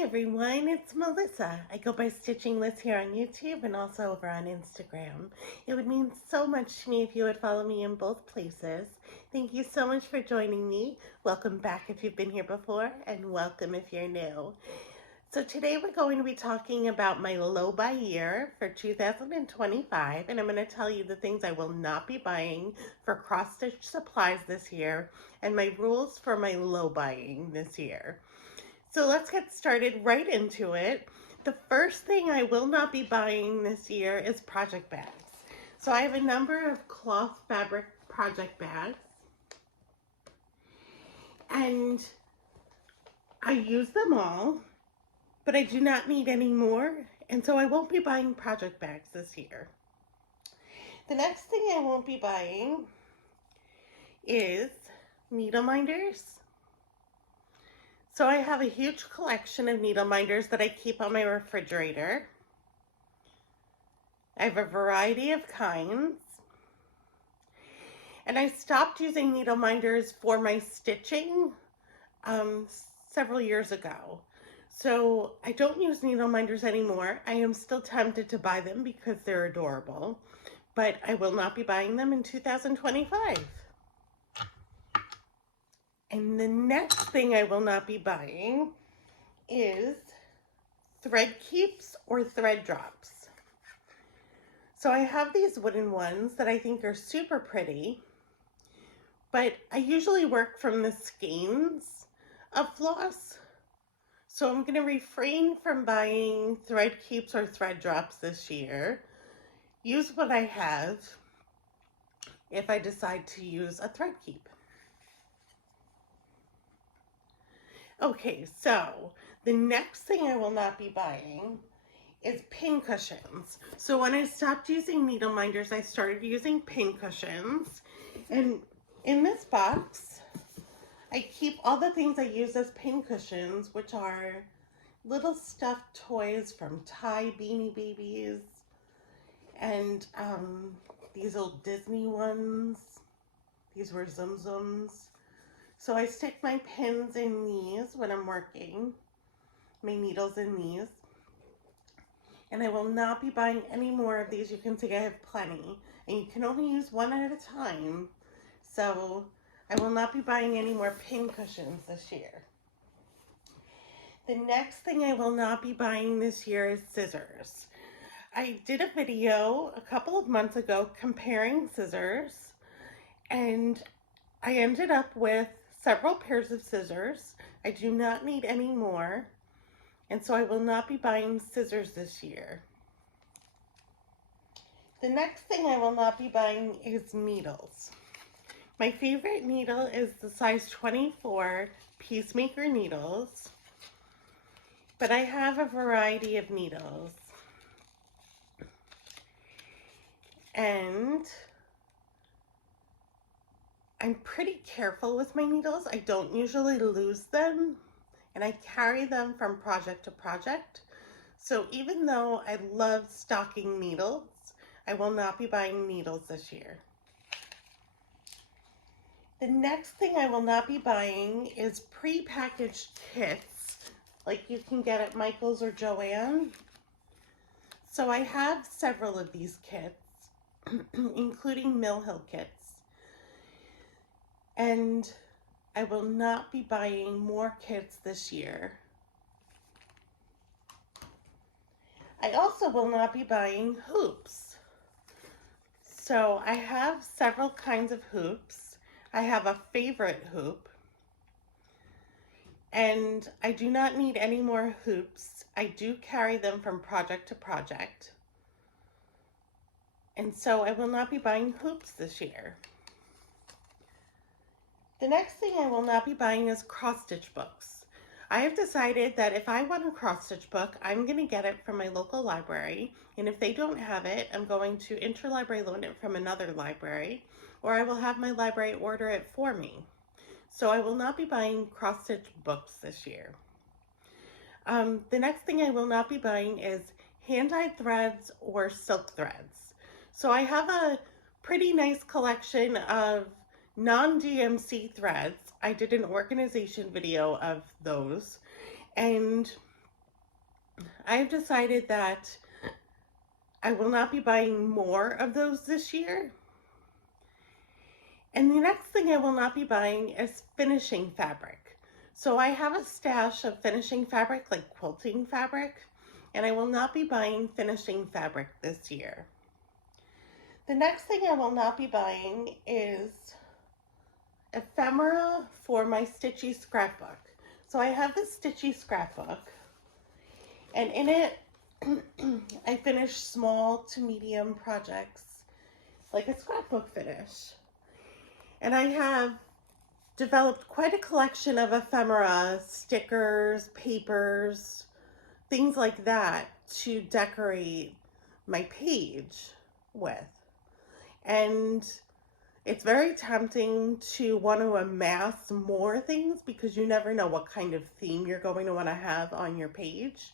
everyone, it's Melissa. I go by Stitching Liz here on YouTube and also over on Instagram. It would mean so much to me if you would follow me in both places. Thank you so much for joining me. Welcome back if you've been here before, and welcome if you're new. So today we're going to be talking about my low buy year for 2025, and I'm going to tell you the things I will not be buying for cross-stitch supplies this year and my rules for my low buying this year. So let's get started right into it. The first thing I will not be buying this year is project bags. So I have a number of cloth fabric project bags, and I use them all, but I do not need any more, and so I won't be buying project bags this year. The next thing I won't be buying is needle minders. So I have a huge collection of needle minders that I keep on my refrigerator. I have a variety of kinds. And I stopped using needle minders for my stitching several years ago. So I don't use needle minders anymore. I am still tempted to buy them because they're adorable, but I will not be buying them in 2025. And the next thing I will not be buying is thread keeps or thread drops. So I have these wooden ones that I think are super pretty, but I usually work from the skeins of floss. So I'm going to refrain from buying thread keeps or thread drops this year. Use what I have if I decide to use a thread keep. Okay, so the next thing I will not be buying is pin cushions. So when I stopped using needle minders, I started using pin cushions. And in this box, I keep all the things I use as pin cushions, which are little stuffed toys from Thai Beanie Babies and these old Disney ones. These were Zum Zums. So I stick my pins in these when I'm working, my needles in these, and I will not be buying any more of these. You can see I have plenty, and you can only use one at a time, so I will not be buying any more pin cushions this year. The next thing I will not be buying this year is scissors. I did a video a couple of months ago comparing scissors, and I ended up with several pairs of scissors. I do not need any more, and so I will not be buying scissors this year. The next thing I will not be buying is needles. My favorite needle is the size 24 Peacemaker needles, but I have a variety of needles. And I'm pretty careful with my needles. I don't usually lose them, and I carry them from project to project. So even though I love stocking needles, I will not be buying needles this year. The next thing I will not be buying is pre-packaged kits like you can get at Michael's or Joann. So I have several of these kits, including Mill Hill kits. And I will not be buying more kits this year. I also will not be buying hoops. So I have several kinds of hoops. I have a favorite hoop, and I do not need any more hoops. I do carry them from project to project, and so I will not be buying hoops this year. The next thing I will not be buying is cross-stitch books. I have decided that if I want a cross-stitch book, I'm going to get it from my local library, and if they don't have it, I'm going to interlibrary loan it from another library, or I will have my library order it for me. So I will not be buying cross-stitch books this year. The next thing I will not be buying is hand-dyed threads or silk threads. So I have a pretty nice collection of non-DMC threads. I did an organization video of those, and I've decided that I will not be buying more of those this year. And the next thing I will not be buying is finishing fabric. So I have a stash of finishing fabric, like quilting fabric, and I will not be buying finishing fabric this year. The next thing I will not be buying is ephemera for my Stitchy scrapbook. So I have this Stitchy scrapbook, and in it I finish small to medium projects like a scrapbook finish. And I have developed quite a collection of ephemera, stickers, papers, things like that to decorate my page with. And it's very tempting to want to amass more things because you never know what kind of theme you're going to want to have on your page.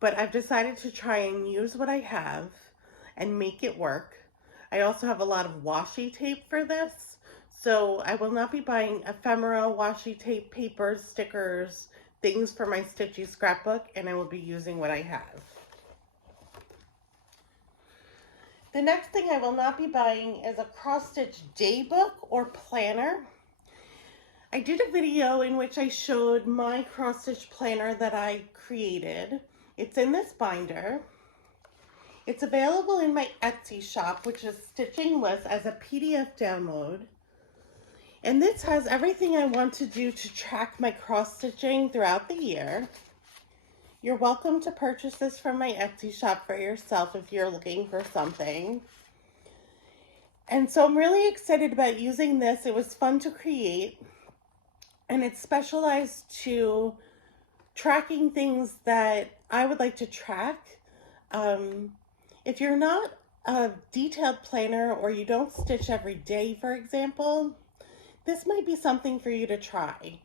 But I've decided to try and use what I have and make it work. I also have a lot of washi tape for this, so I will not be buying ephemera, washi tape, papers, stickers, things for my Stitchy scrapbook, and I will be using what I have. The next thing I will not be buying is a cross-stitch daybook or planner. I did a video in which I showed my cross-stitch planner that I created. It's in this binder. It's available in my Etsy shop, which is Stitching List, as a PDF download. And this has everything I want to do to track my cross-stitching throughout the year. You're welcome to purchase this from my Etsy shop for yourself if you're looking for something. And so I'm really excited about using this. It was fun to create, and it's specialized to tracking things that I would like to track. If you're not a detailed planner or you don't stitch every day, for example, this might be something for you to try.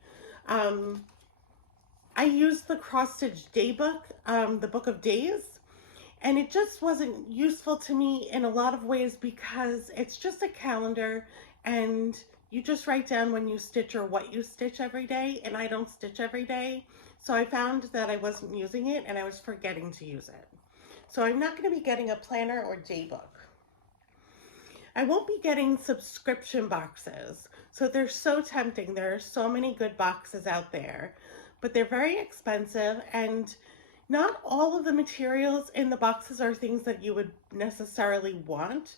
I used the cross stitch daybook, the book of days, and it just wasn't useful to me in a lot of ways because it's just a calendar and you just write down when you stitch or what you stitch every day, and I don't stitch every day. So I found that I wasn't using it and I was forgetting to use it. So I'm not going to be getting a planner or daybook. I won't be getting subscription boxes. So they're so tempting. There are so many good boxes out there, but they're very expensive, and not all of the materials in the boxes are things that you would necessarily want.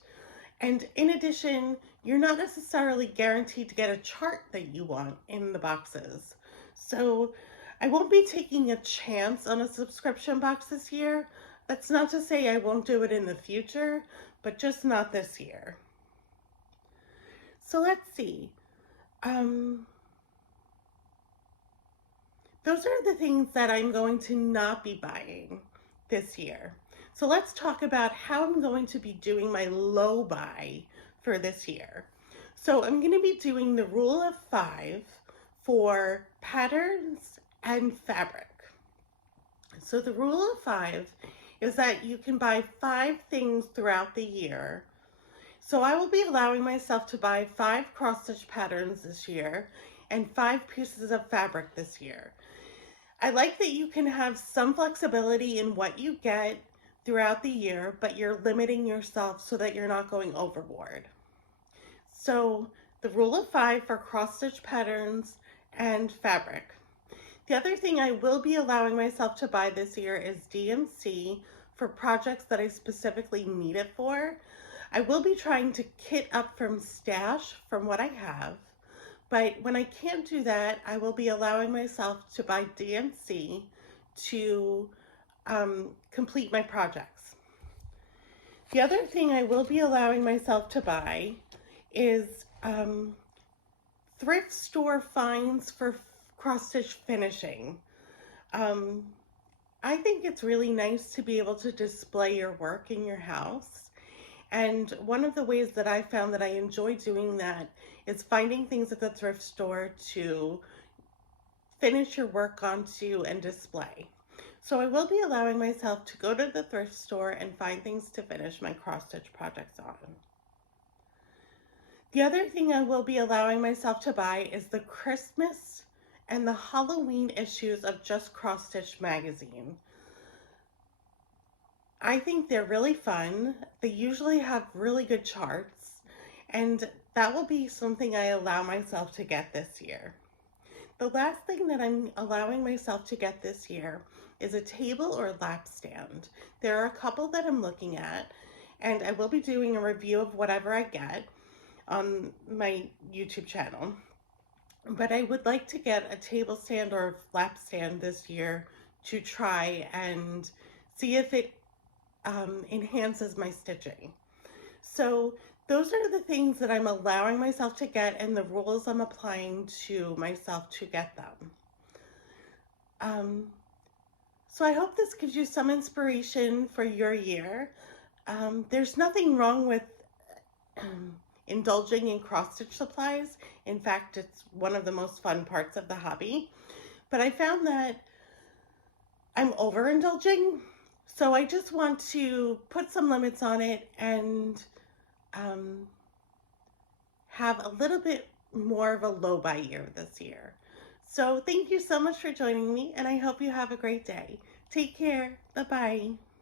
And in addition, you're not necessarily guaranteed to get a chart that you want in the boxes. So I won't be taking a chance on a subscription box this year. That's not to say I won't do it in the future, but just not this year. So let's see. Those are the things that I'm going to not be buying this year. So let's talk about how I'm going to be doing my low buy for this year. So I'm going to be doing the rule of 5 for patterns and fabric. So the rule of 5 is that you can buy 5 things throughout the year. So I will be allowing myself to buy 5 cross-stitch patterns this year and 5 pieces of fabric this year. I like that you can have some flexibility in what you get throughout the year, but you're limiting yourself so that you're not going overboard. So the rule of 5 for cross-stitch patterns and fabric. The other thing I will be allowing myself to buy this year is DMC for projects that I specifically need it for. I will be trying to kit up from stash from what I have. But when I can't do that, I will be allowing myself to buy DMC to complete my projects. The other thing I will be allowing myself to buy is thrift store finds for cross-stitch finishing. I think it's really nice to be able to display your work in your house. And one of the ways that I found that I enjoy doing that is finding things at the thrift store to finish your work onto and display. So I will be allowing myself to go to the thrift store and find things to finish my cross-stitch projects on. The other thing I will be allowing myself to buy is the Christmas and the Halloween issues of Just Cross Stitch magazine. I think they're really fun. They usually have really good charts, and that will be something I allow myself to get this year. The last thing that I'm allowing myself to get this year is a table or lap stand. There are a couple that I'm looking at, and I will be doing a review of whatever I get on my YouTube channel. But I would like to get a table stand or a lap stand this year to try and see if it enhances my stitching. So those are the things that I'm allowing myself to get and the rules I'm applying to myself to get them. Um, so I hope this gives you some inspiration for your year. There's nothing wrong with indulging in cross stitch supplies. In fact, it's one of the most fun parts of the hobby. But I found that I'm overindulging. So I just want to put some limits on it and have a little bit more of a low buy year this year. So thank you so much for joining me, and I hope you have a great day. Take care. Bye-bye.